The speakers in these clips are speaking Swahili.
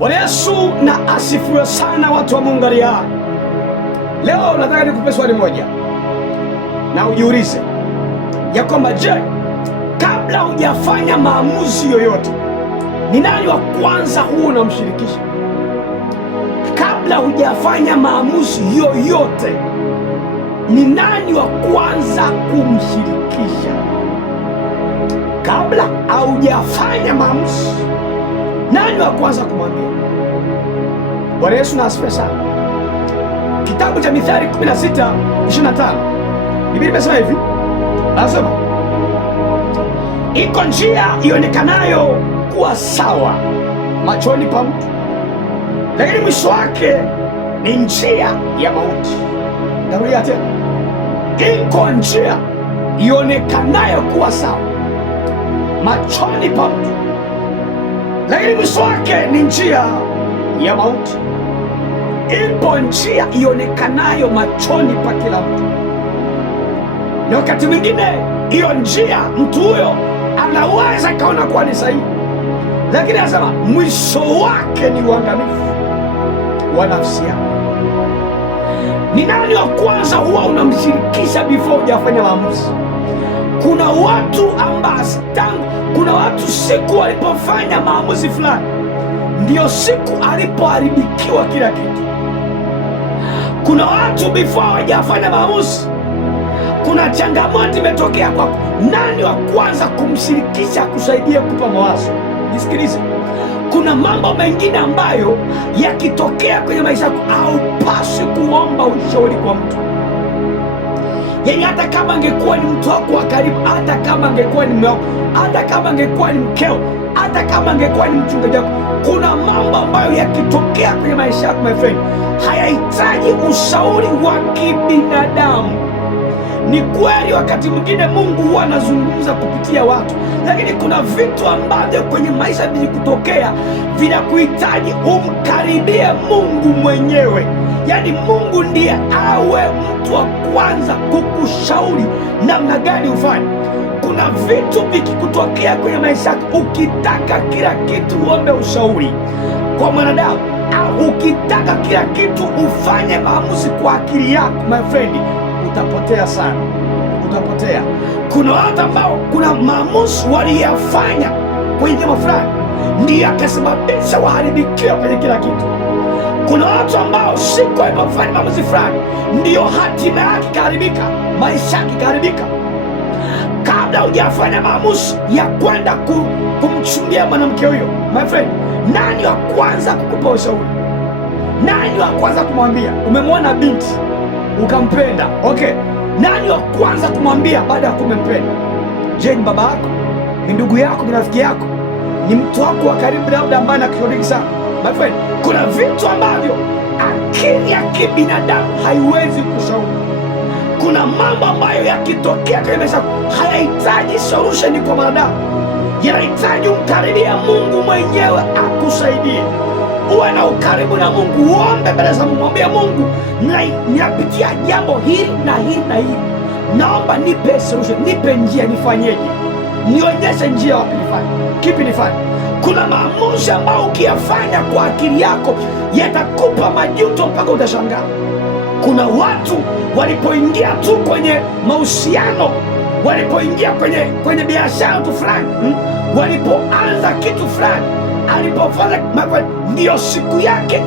Bwana Yesu na asifiwe sana, watu wa Mungu aliye hai. Leo nataka nikupe swali moja na ujiulize ya kwamba je, kabla hujafanya maamuzi yoyote, ni nani wa kwanza huwa unamshirikisha? Kabla hujafanya maamuzi yoyote, ni nani wa kwanza kumshirikisha? Kabla haujafanya maamuzi, nani wa kwanza kumwambia? Bwana Yesu na asifiwe sana. Kitabu cha Mithali 16:25 Biblia imesema hivi, anasema iko njia ionekanayo kuwa sawa machoni pa mtu, lakini mwisho wake ni njia ya mauti. Narudia tena, iko njia ionekanayo kuwa sawa machoni pa mtu, lakini mwisho wake ni njia ya mauti. Ipo njia ionekanayo machoni pa kila mtu, na wakati mwingine hiyo njia mtu huyo anaweza kaona kuwa ni sahihi, lakini anasema mwisho wake ni uangamifu wa nafsi yako. Ni nani wa kwanza huwa unamshirikisha before hujafanya maamuzi? Kuna watu siku walipofanya maamuzi fulani ndio siku alipoharibikiwa kila kitu. Kuna watu before hawajafanya maamuzi, kuna changamoto imetokea kwako. Nani wa kwanza kumshirikisha kusaidia kupa mawazo? Nisikilize, kuna mambo mengine ambayo yakitokea kwenye maisha yako haupaswi kuomba ushauri kwa mtu. Yaani hata kama angekuwa ni mtu wako wa karibu, hata kama angekuwa ni mume wako, hata kama angekuwa ni mkeo, hata kama angekuwa ni mchungaji wako, kuna mambo ambayo yakitokea kwenye maisha yako, my friend, hayahitaji ushauri wa kibinadamu. Ni kweli wakati mwingine Mungu huwa anazungumza kupitia watu, lakini kuna vitu ambavyo kwenye maisha vilikutokea vinakuhitaji umkaribie Mungu mwenyewe. Yaani Mungu ndiye awe mtu wa kwanza kukushauri namna gani ufanye. Kuna vitu vikikutokea kwenye maisha yako, ukitaka kila kitu uombe ushauri kwa mwanadamu, au ukitaka kila kitu ufanye maamuzi kwa akili yako, my friend, utapotea sana, utapotea. Kuna watu ambao kuna maamuzi waliyafanya kwenye jambo fulani ndiyo akasababisha waharibikiwa kwenye kila kitu. Kuna watu ambao siku walipofanya maamuzi fulani ndiyo hatima yake ikaharibika, maisha yake ikaharibika. Kabla hujafanya maamuzi ya kwenda kumchumbia mwanamke huyo, my friend, nani wa kwanza kukupa ushauri? Nani wa kwanza kumwambia? Umemwona binti ukampenda, okay, nani wa kwanza kumwambia baada ya kumempenda? Je, ni baba yako? Ni ndugu yako? Ni rafiki yako? Ni mtu wako wa karibu, labda ambaye anakushiriki sana? My friend, kuna vitu ambavyo akili ya kibinadamu haiwezi kushauri. Kuna mambo ambayo yakitokea kwenye maisha hayahitaji solution kwa mwanadamu, yanahitaji umkaribia Mungu mwenyewe akusaidie. Uwe na ukaribu na Mungu, uombe mbele za Mungu, mwambie Mungu, ninapitia jambo hili na hili na hili, naomba nipe solution, nipe njia, nifanyeje? Nionyeshe njia, wapi nifanye, kipi nifanye? Kuna maamuzi ambayo ukiyafanya kwa akili yako yatakupa majuto mpaka utashangaa. Kuna watu walipoingia tu kwenye mahusiano, walipoingia kwenye biashara tu fulani, walipoanza kitu fulani, alipofanya, ndiyo siku yake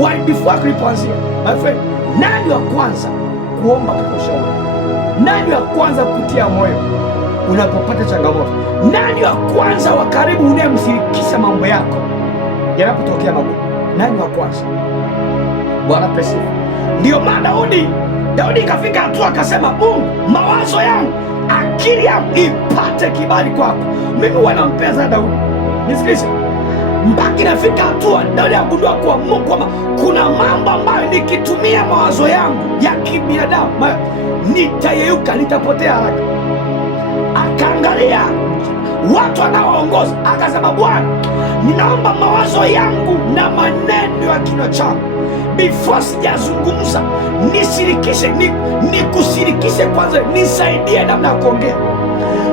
uharibifu wake ulipoanzia. My friend, nani wa kwanza kuomba ushauri? Nani wa kwanza kutia moyo unapopata changamoto? Nani wa kwanza wa karibu unayemshirikisha mambo yako yanapotokea magumu? Nani wa kwanza? Bwana pesi. Ndiyo maana Daudi ikafika hatua akasema, Mungu, mawazo yangu, akili yangu ipate kibali kwako. Mimi wanampeza Daudi. Nisikilize, mpaka inafika hatua Daudi agundua kuwa Mungu, kwamba kuna mambo ambayo nikitumia mawazo yangu ya kibinadamu nitayeyuka, nitapotea haraka. Akaangalia watu anaoongoza, akasema, Bwana, ninaomba mawazo yangu na maneno ya kinywa changu before sijazungumza nikushirikishe kwanza, nisaidie namna ya kuongea.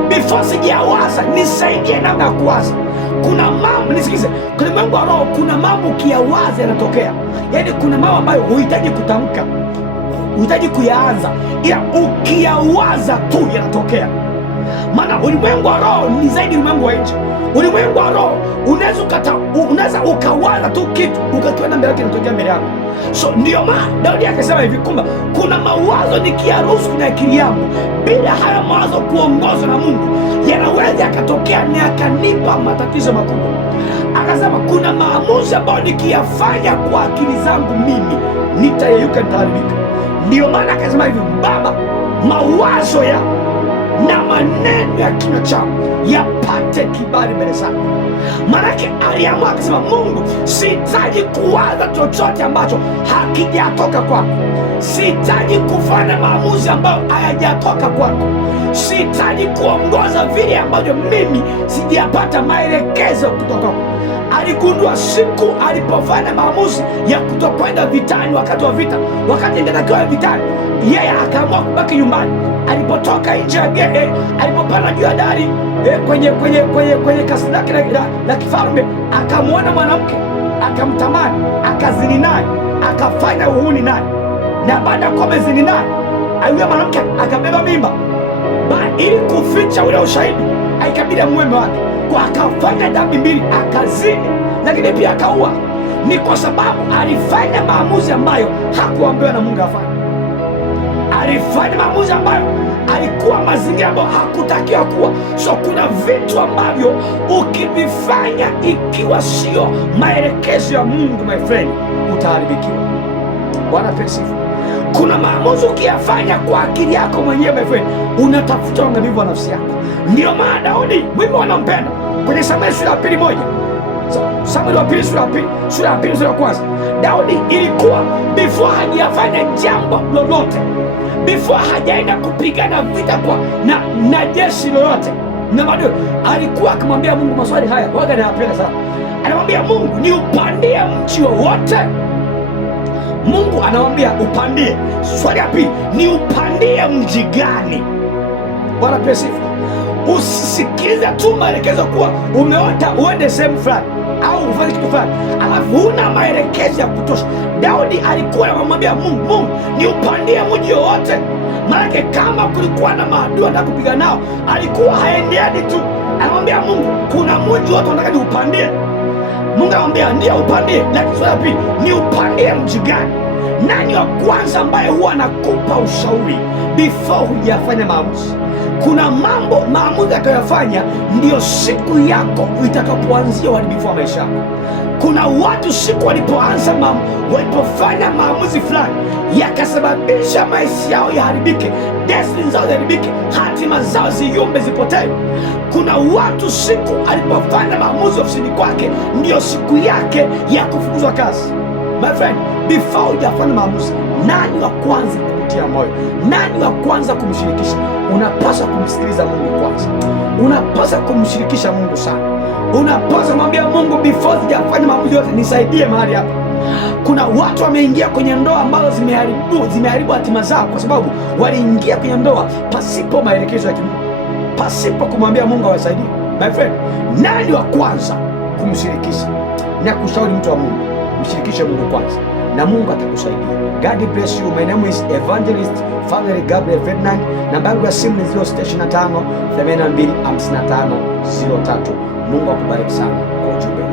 Before sijawaza, nisaidie namna ya kuwaza. kuna mambo, nisikize, kwenye ulimwengu wa roho kuna mambo ukiyawaza yanatokea. Yaani kuna mambo ambayo huhitaji kutamka, huhitaji kuyaanza, ila ukiyawaza tu yanatokea. Maana ulimwengu wa roho ni zaidi ulimwengu wa nje. Ulimwengu wa roho unaweza ukawaza tu kitu ukakiona mbele yako kinatokea mbele yako. So ndio maana Daudi akasema hivi kwamba kuna mawazo nikiyaruhusu kwenye akili yangu bila haya mawazo kuongozwa na Mungu yanaweza yakatokea na yakanipa matatizo makubwa. Akasema kuna maamuzi ambayo nikiyafanya kwa akili zangu mimi nitayeyuka, nitaharibika. Ndio maana akasema hivi, Baba, mawazo ya na maneno ya kinywa changu yapate kibali mbele zako. Maanake aliamua akasema, Mungu, sihitaji kuwaza chochote ambacho hakijatoka kwako. Sihitaji kufanya maamuzi ambayo hayajatoka kwako. Sihitaji kuongoza vile ambavyo mimi sijapata maelekezo kutoka kwako. Aligundua siku alipofanya maamuzi ya kutokwenda vitani wakati wa vita, wakati ingetakiwa vitani, yeye akaamua kubaki nyumbani. Alipotoka nje ya gate, alipopanda juu ya dari kwenye kasi lake la kifalme, akamwona mwanamke, akamtamani, akazini naye, akafanya uhuni naye, na baada ya kuwa amezini naye, yule mwanamke akabeba mimba. Ili kuficha ule ushahidi, ikabidi amuue mume wake. Kwa akafanya dhambi mbili, akazini lakini pia akaua. Ni kwa sababu alifanya maamuzi ambayo hakuambiwa na Mungu afanye. Alifanya maamuzi ambayo alikuwa mazingira ambayo hakutakiwa kuwa. So kuna vitu ambavyo ukivifanya ikiwa sio maelekezo ya Mungu, my friend, utaharibikiwa. Bwana pesifu. Kuna maamuzi ukiyafanya kwa akili yako mwenyewe, my friend, unatafuta uangamivu wa nafsi yako. Ndio maana Daudi, mimi wanampenda, kwenye Samueli sura ya 2:1, Samueli wa pili sura ya pili sura ya kwanza, Daudi ilikuwa before hajafanya jambo lolote, before hajaenda kupigana vita na jeshi lolote, na bado alikuwa akimwambia Mungu maswali haya, waga nayapenda sana. Anamwambia Mungu, ni upandie mji wowote? Mungu anamwambia upandie. Swali ya pili, ni upandie mji gani? Bwana pesifu. Usisikilize tu maelekezo kuwa umeota uende sehemu fulani au ufanye kitu fulani alafu huna maelekezo ya kutosha. Daudi alikuwa anamwambia Mungu, Mungu, ni upandie mji wowote? Maanake kama kulikuwa na maadui wanataka kupigana nao, alikuwa haendeani tu, anamwambia Mungu, kuna mji wote unataka niupandie? Mungu anamwambia ndio upandie. Lakini swali la pili, ni upandie mji gani? Nani wa kwanza ambaye huwa anakupa ushauri before hujafanya maamuzi? Kuna maamuzi atakayofanya ndio siku yako itakapoanzia uharibifu wa maisha yako. Kuna watu siku walipofanya maamuzi fulani yakasababisha maisha yao yaharibike, destiny zao ziharibike, hatima zao ziyumbe, zipotee. Kuna watu siku alipofanya maamuzi ofisini kwake ndio siku yake ya kufukuzwa kazi. My friend, before hujafanya maamuzi, nani wa kwanza kukutia moyo? Nani wa kwanza kumshirikisha? Unapaswa kumsikiliza Mungu kwanza. Unapaswa kumshirikisha Mungu sana. Unapaswa kumwambia Mungu, before sijafanya maamuzi yote, nisaidie mahali hapa. Kuna watu wameingia kwenye ndoa ambazo zimeharibu hatima zao kwa sababu waliingia kwenye ndoa pasipo maelekezo ya Mungu, pasipo kumwambia Mungu awasaidie. My friend, nani wa kwanza kumshirikisha? Na kushauri mtu wa Mungu, mshirikishe Mungu kwanza na Mungu atakusaidia. God bless you. My name is Evangelist Father Gabriel Ferdinand. Namba yangu ya simu ni 0625 82 55 03. Mungu akubariki sana kwa ujumbe.